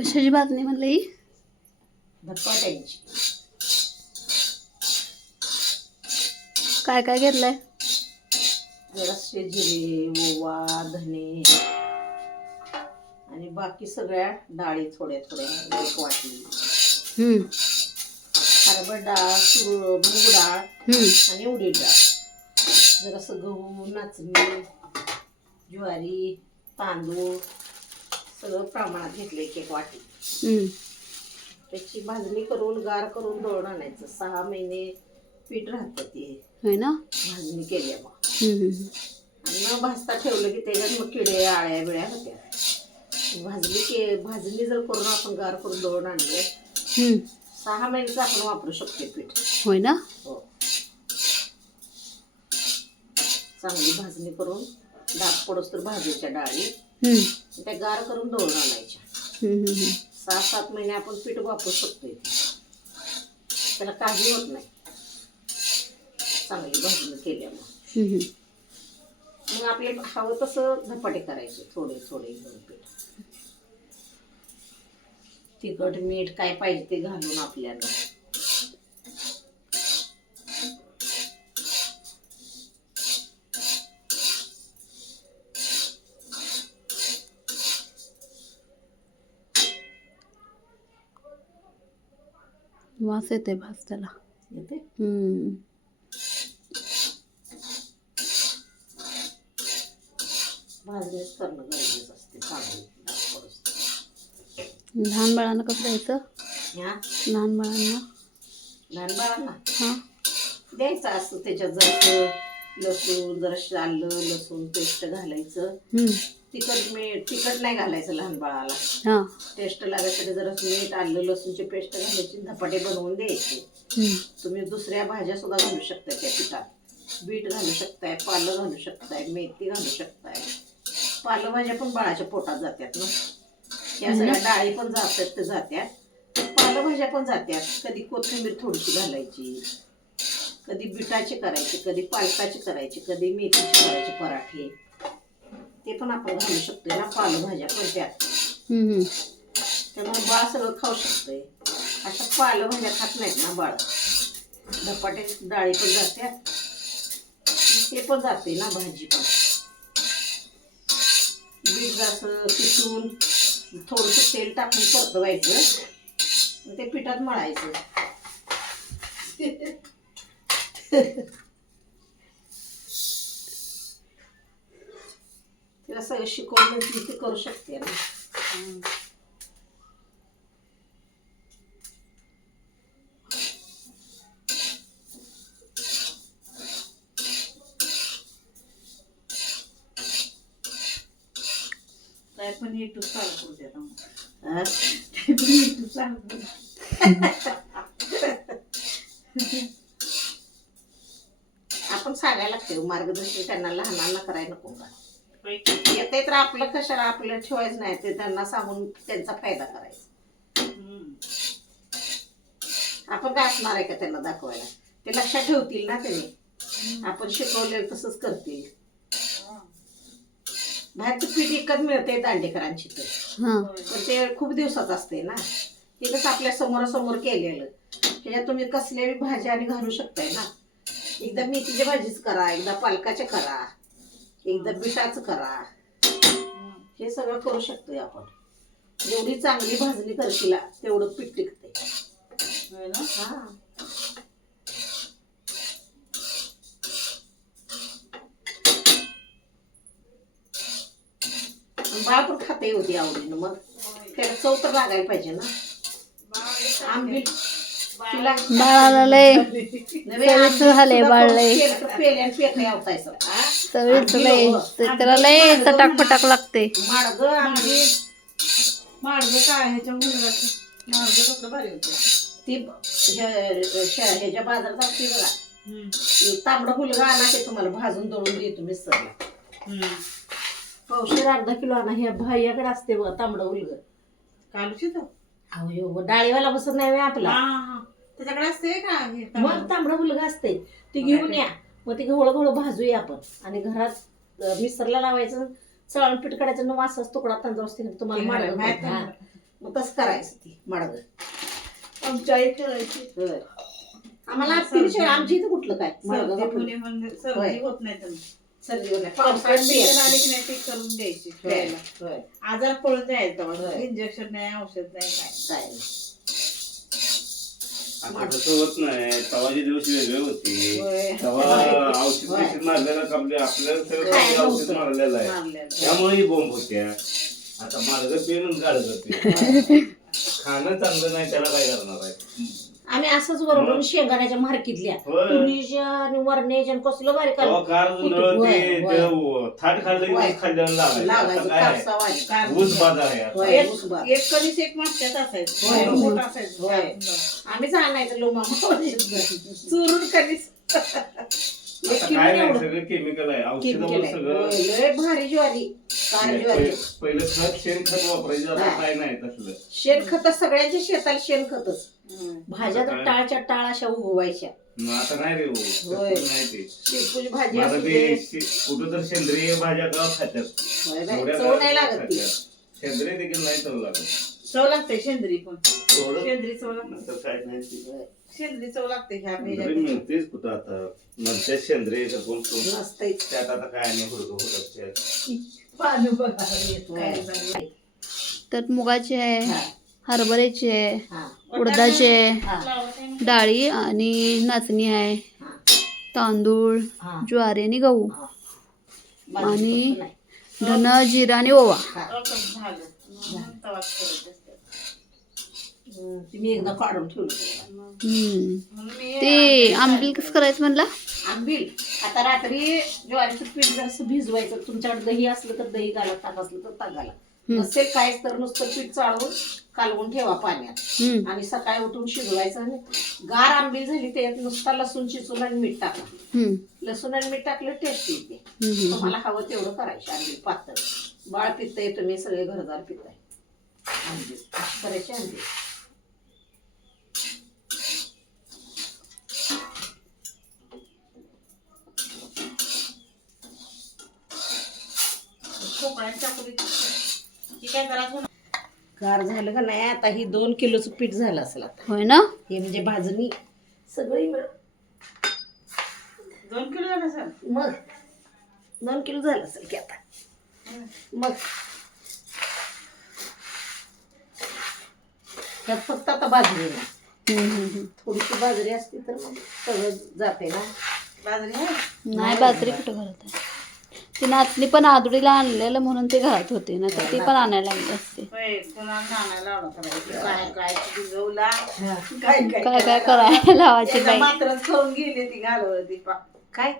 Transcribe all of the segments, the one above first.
कशाची बातमी म्हणलं ही? धपाट्यांची काय काय घेतलंय? जराशे जिरे ओवा धने. आणि बाकी सगळ्या डाळी थोड्या थोड्या एक वाटी हम्म, हरभर डाळ तुर मूग डाळ हम्म, आणि उडीद डाळ. जरासं गहू नाचणी ज्वारी तांदूळ सगळं प्रमाणात घेतलं एक एक वाटी. त्याची भाजणी करून गार करून दळून आणायचं. सहा महिने पीठ राहतं ते. होय ना? भाजणी केल्या मग. आणि न भाजता ठेवलं की त्याच्यात मग किडे आळ्या बिळ्या होत्या. भाजली की भाजणी जर करून आपण गार करून दळून आणले हम्म. सहा महिन्याचं आपण वापरू शकतो पीठ. होय ना? हो. चांगली भाजणी करून डाग पडोस तर भाजायच्या डाळी. त्या गार करून दळून आणायच्या. हम्म. सहा सात महिने आपण पीठ वापरू शकतो त्याला काही होत नाही. चांगली भाजणी केल्यामुळे. मग आपले हवं तसं धपाटे करायचे थोडे थोडे पीठ. तिखट मीठ काय पाहिजे ते घालून आपल्याला. वास येते भास त्याला येते हम्म. भाजणीच करणं गरजेचं असते चांगली डाग पडोस. लहान बाळांना कसं द्यायचं? ह्या लहान बाळांना? लहान बाळांना? हा. द्यायचं असतं त्याच्यात जरासं लसूण जरासं आलं लसूण पेस्ट घालायचं. हम्म. तिखट मीठ तिखट नाही घालायचं लहान बाळाला. हा. टेस्ट लागायसाठी जरा मीठ आलं लसूणची पेस्ट घालायची धपाटे बनवून द्यायचे. तुम्ही दुसऱ्या भाज्या सुद्धा घालू शकताय त्या पिठात. बीट घालू शकताय पालं घालू शकताय मेथी घालू शकताय. पालेभाज्या पण बाळाच्या पोटात जात्यात ना. या सगळ्या डाळी पण जातात ते जात्यात. पालेभाज्या पण जात्यात. कधी कोथिंबीर थोडीशी घालायची. कधी बिटाचे करायचे कधी पालकाचे करायचे कधी मेथीचे करायचे पराठे. ते पण आपण घालू शकतोय ना पालेभाज्या पण त्यात. त्यामुळे बाळ सगळं खाऊ शकतंय. अशा पालेभाज्या खात नाहीत ना बाळ. धपाटे डाळी पण जात्यात ते पण जाते ना भाजी पण. बीट जास्त किसून थोडंसं तेल टाकून परतवायचं. ते पिठात मळायचं. तिला सगळं शिकवलं की ती करू शकते ना काय पण युट्यूब चालू करू द्या ना. हा? काय पण युट्यूब चालू करू द्या. आपण सांगायला लागते मार्गदर्शन त्यांना लहानांना करायला नको की? येते तर आपलं कशाला आपलं ठेवायचं नाही ते त्यांना सांगून त्यांचा फायदा करायचा. आपण काय असणार आहे का त्यांना दाखवायला? ते लक्षात ठेवतील ना त्यांनी आपण शिकवले तसंच करतील. बाहेरचं पीठ विकत मिळते दांडेकरांची तर हा. पण ते खूप दिवसाचं असते ना. ते कसं आपल्या समोरासमोर केलेलं. त्याच्यात तुम्ही कसल्याही भाज्या आणि घालू शकताय ना. एकदा मेथीची भाजीच करा एकदा पालकाच्या करा. एकदा बिटाचं करा. हे सगळं करू शकतोय आपण जेवढी चांगली भाजणी करशील तेवढं पीठ टिकते? हा बाळ पण खाते होती आवडीनं मग. त्याला चव तर लागायला पाहिजे ना आंबील बाळाला लय चवीचं बाळ चवीच ते- त्याला लय चटाक पटाक लागते माडगं काय ह्याच्या मुलाचं? माडगं कसलं भारी होतं ती ह्या- ह्या- ह्याच्या बाजारात असते बघा. हम्म. तांबडा मुलगा आणा ते तुम्हाला भाजून दळून देतो मिसरला. पावशेर अर्धा किलो आणा. ह्या भाईयाकडे असते बघा तांबडा उलग कालूची तर. अहो ह्यो डाळीवाला बसत नाही व्हय आपला? हा. त्याच्याकडे असते का हे मग तांबडा मुलगा असते ती घेऊन या. मग ती गवळं गवळं भाजूया आपण. आणि घरात अं, मिक्सरला लावायचं. चळण पीठ काढायचं. न वासाच तुकडा तांदूळ असते ना, तुम्हाला माहीत आहे हा. मला. मग तसं करायचं ती मडग आमच्या आई करायची. आम्हाला आमच्या इथं कुठलं काय? मडगं सर्दी म्हणजे. सर्दी होत नाही त्यांना सर्दी होत नाही. पावसाळ्यात पावसाळ्यात सीजन आले बिया. की नाही ते करून द्यायची होय, प्यायला होय. आजार पळून जायचं होय. इंजेक्शन नाही औषध नाही काय काय नाही. आता तसं होत नाही तवाचे दिवस वेगळे होते होय. तेव्हा औषध होय. औषध मारलेलं का आपल्या आपल्याला सगळं काय काही औषध. मारलेलं आहे मारलेलं. त्यामुळे बोंब होत्या आता मार्ग गाडग खाणं चांगलं नाही त्याला काय करणार आहे आम्ही असंच बरोबर शेंगाण्याच्या मार्केटल्या होय. वरण्याच्या आणि कसलं बारीक तेव्हा आलं. कार जुंधळ होय, ते होय. ते थाट खाल्लं की होय. ऊस खाल्ल्यानं लागायचं आता लागायचं काय आहे? कापसावाली. कार- ऊस बाजार आहे आता. होय, एक- ऊस. एक कणीस एक मागच्यात असायचं होय. एवढं मोठं असायचं होय. चार- आम्हीच आणायचं लोमा चुरून कणीस आता काय नाही सगळं केमिकल आहे औषधामुळे सगळं लय भारी ज्वारी ज्वारी पहि- पहिलं खत शेण खत वापरायचं आता हा. काय नाही तसलं शेणखत सगळ्यांच्या शेताला शेणखतच. भाज्या तर? टाळच्या टाळ अशा उगवायच्या मग आता नाही रे हो. होय. नाही ते शेपूची भाजी माझं असू ते दे. शे- कुठं तर सेंद्रिय भाज्या खात्यात होय बाई, एवढ्या चव का नाही लागत ती खात्यात. सेंद्रिय देखील नाही चव लागत चव लागते शेंद्री पण थोडं शेंद्री चव लागते नंतर काय नाही ते. शेंद्री चव लागते ह्या सेंद्रिय मेल्या मिळतेच कुठं आता म्हणते सेंद्रिय का कोण कोण नसतंय त्यात आता काय नाही हुडकं हुडकं त्यात. पानं बघा येत काय होय. झालं. तर मुगाचे आहे हा, हरभऱ्याचे आहे हा, उडदाचे आहे हा. डाळी आणि नाचणी आहे हा, तांदूळ हा. ज्वारी आणि गहू. आणि- नाही. धन जिरा आणि ओवा हा. झालं करत. ते मी एकदा काढून ठेवलं होतं. मग- हम्म. म्हणून मी ते आंबील कसं करायचं म्हणला आंबील आता रात्री ज्वारीचं पीठ जर भिजवायचं तुमच्याकडे दही असलं तर दही घाला ताक असलं तर ताक घाला हम्म. नसेल काहीच तर नुसतं पीठ चाळवून कालवून ठेवा पाण्यात हम्म. आणि सकाळी उठून शिजवायचं आणि गार आंबील झाली त्याच्यात नुसता लसूण चिचून आणि मीठ टाका हम्म. लसूण आणि मीठ टाकलं टेस्ट येते हम्म. हम्म. तुम्हाला हवं तेवढं करायचं आंबील पातळ बाळ पितय तुम्ही सगळे घरदार पिताय आंबील अशी करायची आंबील गार झालं का नाही? आता ही दोन किलोचं पीठ झालं असेल आता. होय ना? हे म्हणजे भाजणी. सगळी दोन किलो झालं सर मग. दोन किलो झालं असेल की आता. मग. त्यात फक्त आता बाजरी ना हम्म. हम्म. हम्म. थोडीशी बाजरी असती तर मग सगळं जाते ना? बाजरी नाही बाजरी कुठं घरात आहे? ती नाचणी पण आदुडीला आणलेलं म्हणून ते घरात होते ना तर ती पण आणायला लागली असते. काय काय भिजवला. काय काय काय करायला लावायचे बाई? काय?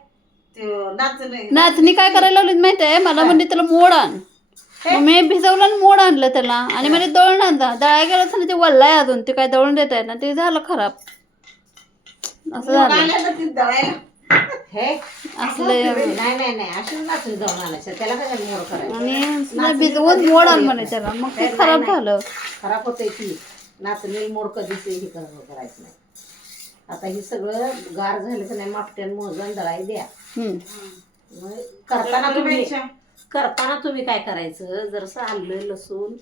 नाचणी काय करायला लावली माहिती आहे मला म्हणजे त्याला मोड आण. मग मी भिजवलं आणि मोड आणलं त्याला. आणि म्हणजे दळण आणला दळाय गेलं असं ते वल्लाय अजून. ते काय दळून देत आहे ना ते झालं खराब. असं झालं. हे असलं नाही नाही नाही अशीच नाचून जाऊन आणायचं त्याला काय मोर करायचं? आणि तुला भिजवून मोड आण म्हणे त्याला. मग ते खराब झालं. खराब होतंय की. नाचणी मोड कधीच हे कर- करायचं नाही. आता हे सगळं गार झालं की नाही मापट्यान मोजून दळाई द्या. मग करताना तुम्ही करताना तुम्ही काय करायचं? जरसं आलं लसूण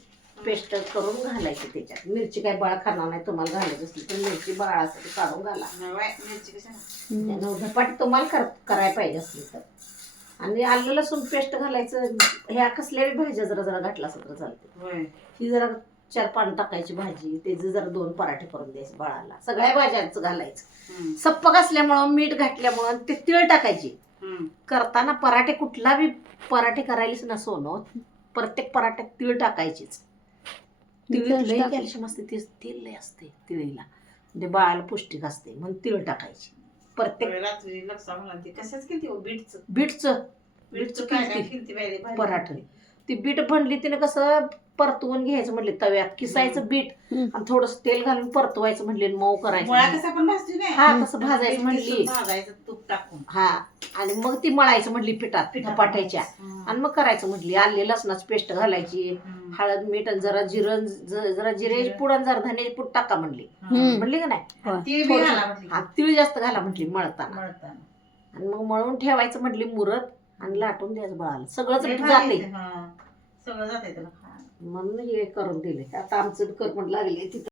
पेस्ट करून घालायची त्याच्यात. मिरची काय बाळ खाणार नाही तुम्हाला घालायची असली तर मिरची बाळासाठी काढून घाला. धपाट तुम्हाला कर करायला पाहिजे असली तर. आणि आलं लसूण पेस्ट घालायचं ह्या कसल्या बी भाज्या जरा जरा घातला तर चालते. ही जरा चार पान टाकायची भाजी त्याचे जरा दोन पराठे करून द्यायचे बाळाला. सगळ्या भाज्यांचं घालायचं. सप्पक असल्यामुळं मीठ घातल्यामुळं ते तिळ टाकायची. करताना पराठे कुठला बी पराठे करायलाच ना सोनं प्रत्येक पराठ्यात तीळ टाकायचीच. तिळ तिळच लई टाक- कॅल्शियम असते ते तेल लई असते तिळीला. म्हणजे बाळाला पौष्टिक असते म्हणून तीळ टाकायची. प्रत्येक रात्री लक्षा म्हणा ती कशाच केली हो? बीटचं. बीटचं. बीटचं काय काय. पराठे. ती बीट बनली तिने कसं परतवून घ्यायचं म्हणले तव्यात किसायचं बीट. आणि थोडस तेल घालून परतवायचं म्हणले आणि मऊ मुळा करायचं कसा भाजते हा तसं भाजायचं म्हणली किसून भाजायचं तूप टाकून हा आणि मग ती मळायचं म्हणली पिठात धपाट्याच्या हम्म. आणि मग करायचं म्हटली आले लसणाची पेस्ट घालायची हम्म. हळद मीठ आणि जरा जिरं ज- जरा जिरे जिरं. पुड आणि जरा धने पूड टाका म्हणली हम्म. म्हणली का नाही होय. ती बी थोडं- घाला म्हटली. हा तीळ जास्त घाला म्हटली मळताना मळताना. आणि मग मळून ठेवायचं म्हटली मुरत आणि लाटून द्यायचं बाळाला सगळंच लय जाते भारी येते, हा. सगळं जाते त्याला म्हणून हे करून दिले. आता आमचं कर पण लागले तिथं